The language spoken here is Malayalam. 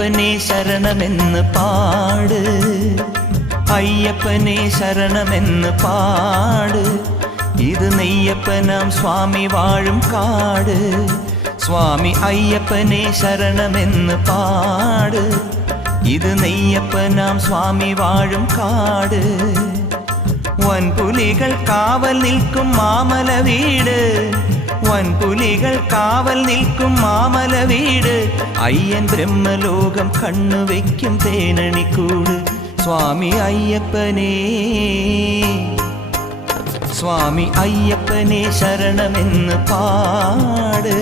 അയ്യപ്പനെ ശരണമെന്ന് പാട്, അയ്യപ്പനെ ശരണമെന്ന് പാട്. ഇത് നെയ്യപ്പനാം സ്വാമി വാഴും കാട്. സ്വാമി അയ്യപ്പനെ ശരണമെന്ന് പാട്, ഇത് നെയ്യപ്പനാം സ്വാമി വാഴും കാട്. വൻപുലികൾ കാവൽ നിൽക്കും മാമല വീട്, വൻപുലികൾ കാവൽ നിൽക്കും മാമല വീട്. അയ്യൻ ബ്രഹ്മലോകം കണ്ണുവെക്കും തേനണിക്കൂട്. സ്വാമി അയ്യപ്പനേ, സ്വാമി അയ്യപ്പനെ ശരണമെന്ന് പാട്.